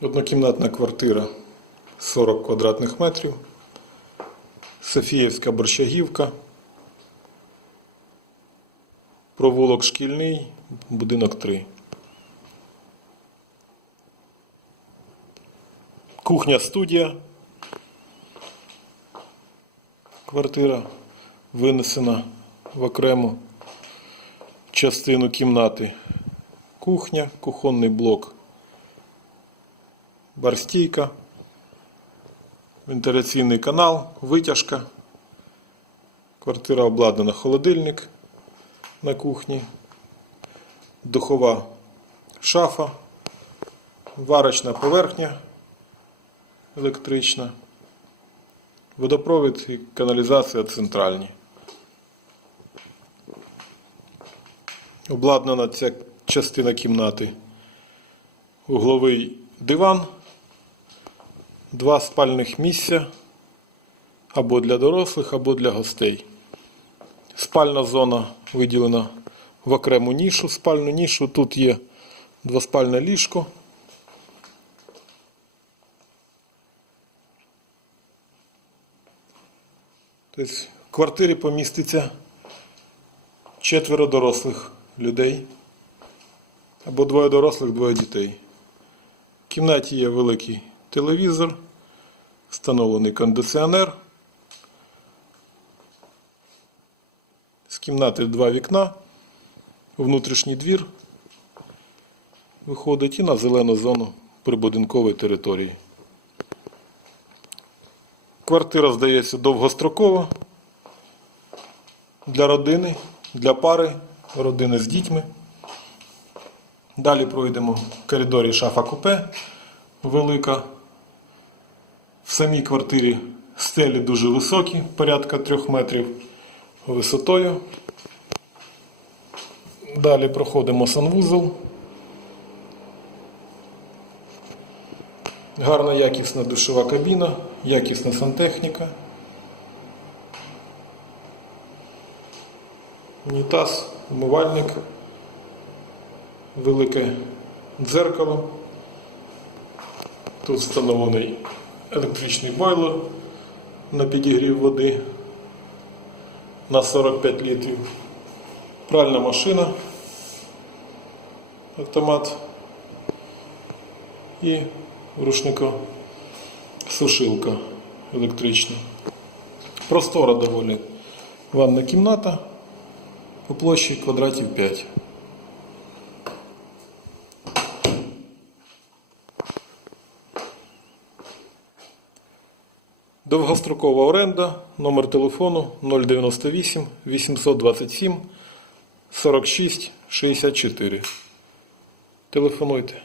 Однокімнатна квартира 40 квадратних метрів. Софіївська борщагівка. Провулок шкільний, будинок 3. Кухня студія. Квартира винесена в окрему частину кімнати. Кухня, кухонний блок, барстійка, вентиляційний канал, витяжка. Квартира обладнана холодильник на кухні, духова шафа, варочна поверхня електрична, водопровід і каналізація центральні. Обладнана ця частина кімнати. Угловий диван, два спальних місця або для дорослих, або для гостей. Спальна зона виділена в окрему нішу, спальну нішу. Тут є двоспальне ліжко. Тобто в квартирі поміститься четверо дорослих людей. Або двоє дорослих, двоє дітей. В кімнаті є великий телевізор, встановлений кондиціонер. З кімнати два вікна, внутрішній двір виходить і на зелену зону прибудинкової території. Квартира здається довгострокова для родини, для пари, родини з дітьми. Далі пройдемо в коридорі шафа купе велика. В самій квартирі стелі дуже високі, порядка 3 метрів висотою. Далі проходимо санвузол. Гарна якісна душова кабіна, якісна сантехніка. Унітаз, умивальник, велике дзеркало. Тут встановлений електричний бойлер на підігрів води на 45 літрів. Пральна машина, автомат і рушникосушилка електрична. Простора доволі ванна кімната по площі квадратів 5. Довгострокова оренда, номер телефону 098 827 46 64. Телефонуйте.